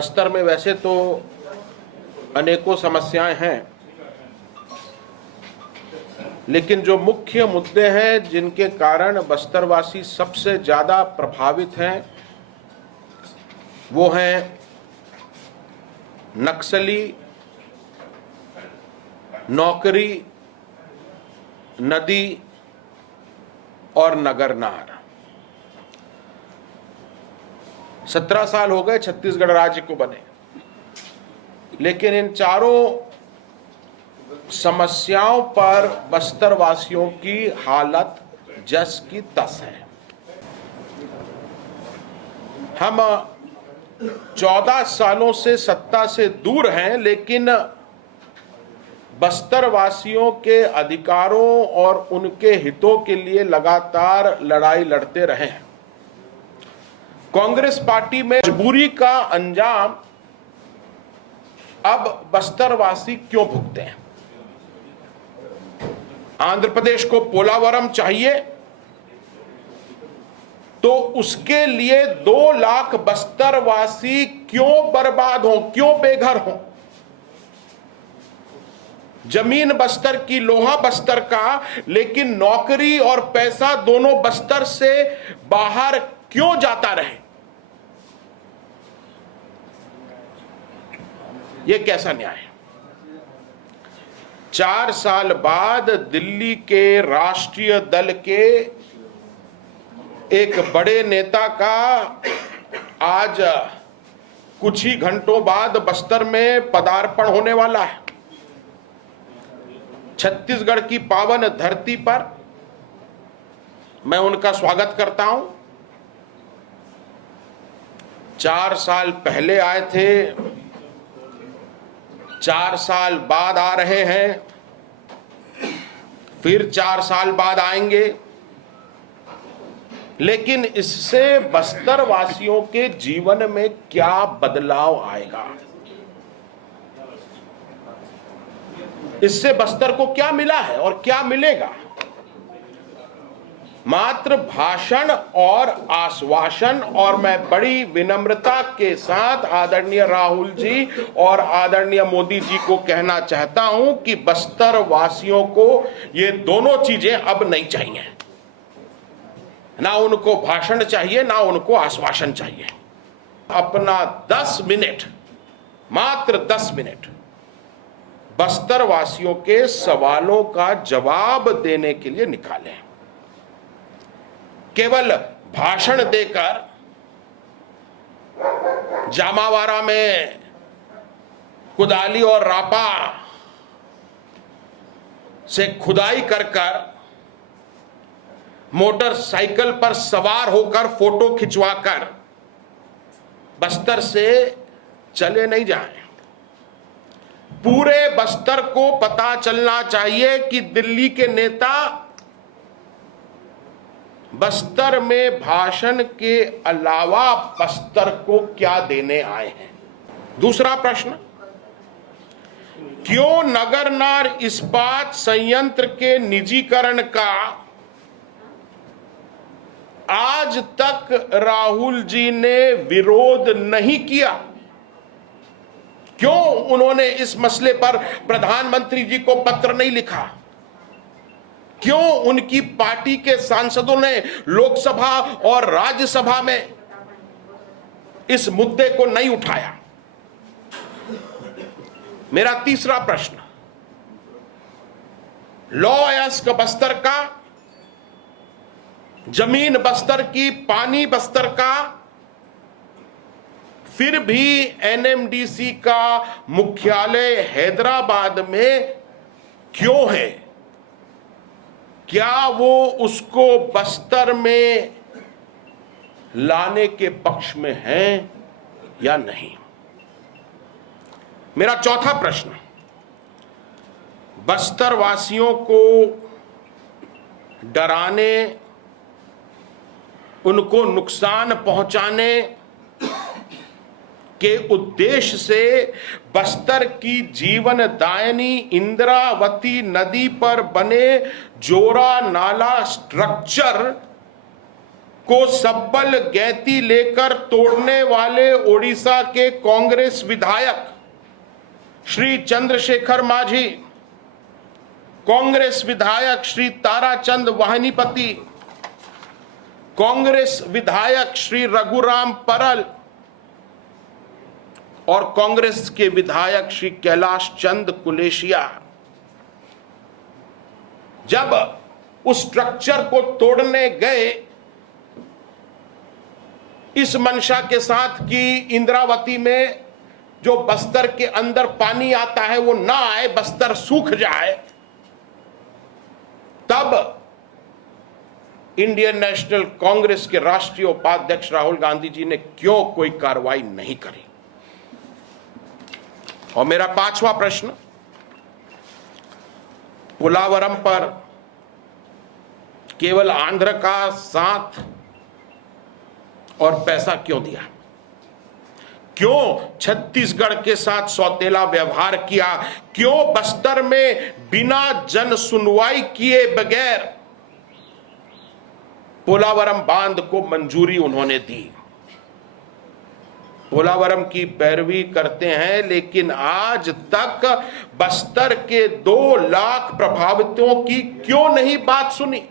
बस्तर में वैसे तो अनेकों समस्याएं हैं, लेकिन जो मुख्य मुद्दे हैं जिनके कारण बस्तरवासी सबसे ज़्यादा प्रभावित हैं वो हैं नक्सली, नौकरी, नदी और नगरनार। 17 साल हो गए छत्तीसगढ़ राज्य को बने, लेकिन इन चारों समस्याओं पर बस्तरवासियों की हालत जस की तस है। हम 14 सालों से सत्ता से दूर हैं, लेकिन बस्तरवासियों के अधिकारों और उनके हितों के लिए लगातार लड़ाई लड़ते रहे हैं। कांग्रेस पार्टी में मजबूरी का अंजाम अब बस्तरवासी क्यों भुगते हैं? आंध्र प्रदेश को पोलावरम चाहिए तो उसके लिए 2 लाख बस्तरवासी क्यों बर्बाद हों, क्यों बेघर हों? जमीन बस्तर की, लोहा बस्तर का, लेकिन नौकरी और पैसा दोनों बस्तर से बाहर क्यों जाता रहे? यह कैसा न्याय है? 4 साल बाद दिल्ली के राष्ट्रीय दल के एक बड़े नेता का आज कुछ ही घंटों बाद बस्तर में पदार्पण होने वाला है। छत्तीसगढ़ की पावन धरती पर मैं उनका स्वागत करता हूं। 4 साल पहले आए थे, 4 साल बाद आ रहे हैं, फिर 4 साल बाद आएंगे, लेकिन इससे बस्तर वासियों के जीवन में क्या बदलाव आएगा? इससे बस्तर को क्या मिला है और क्या मिलेगा? मात्र भाषण और आश्वासन। और मैं बड़ी विनम्रता के साथ आदरणीय राहुल जी और आदरणीय मोदी जी को कहना चाहता हूं कि बस्तर वासियों को ये दोनों चीजें अब नहीं चाहिए। ना उनको भाषण चाहिए, ना उनको आश्वासन चाहिए। अपना 10 मिनट, मात्र 10 मिनट बस्तर वासियों के सवालों का जवाब देने के लिए निकालें। केवल भाषण देकर जामावारा में कुदाली और रापा से खुदाई कर मोटरसाइकिल पर सवार होकर फोटो खिंचवाकर बस्तर से चले नहीं जाएं। पूरे बस्तर को पता चलना चाहिए कि दिल्ली के नेता बस्तर में भाषण के अलावा बस्तर को क्या देने आए हैं। दूसरा प्रश्न, क्यों नगरनार इस्पात संयंत्र के निजीकरण का आज तक राहुल जी ने विरोध नहीं किया? क्यों उन्होंने इस मसले पर प्रधानमंत्री जी को पत्र नहीं लिखा? क्यों उनकी पार्टी के सांसदों ने लोकसभा और राज्यसभा में इस मुद्दे को नहीं उठाया? मेरा तीसरा प्रश्न, लॉ अयस्क बस्तर का, जमीन बस्तर की, पानी बस्तर का, फिर भी एनएमडीसी का मुख्यालय हैदराबाद में क्यों है? क्या वो उसको बस्तर में लाने के पक्ष में है या नहीं? मेरा चौथा प्रश्न, बस्तर वासियों को डराने, उनको नुकसान पहुंचाने के उद्देश्य से बस्तर की जीवनदायिनी इंद्रावती नदी पर बने जोरा नाला स्ट्रक्चर को सब्बल गैती लेकर तोड़ने वाले ओडिशा के कांग्रेस विधायक श्री चंद्रशेखर माझी, कांग्रेस विधायक श्री ताराचंद वाहिनीपति, कांग्रेस विधायक श्री रघुराम परल और कांग्रेस के विधायक श्री कैलाश चंद कुलेशिया जब उस स्ट्रक्चर को तोड़ने गए इस मंशा के साथ कि इंद्रावती में जो बस्तर के अंदर पानी आता है वो ना आए, बस्तर सूख जाए, तब इंडियन नेशनल कांग्रेस के राष्ट्रीय उपाध्यक्ष राहुल गांधी जी ने क्यों कोई कार्रवाई नहीं करी। और मेरा पांचवा प्रश्न, पोलावरम पर केवल आंध्र का साथ और पैसा क्यों दिया? क्यों छत्तीसगढ़ के साथ सौतेला व्यवहार किया? क्यों बस्तर में बिना जन सुनवाई किए बगैर पोलावरम बांध को मंजूरी उन्होंने दी? पोलावरम की पैरवी करते हैं, लेकिन आज तक बस्तर के 2 लाख प्रभावितों की क्यों नहीं बात सुनी?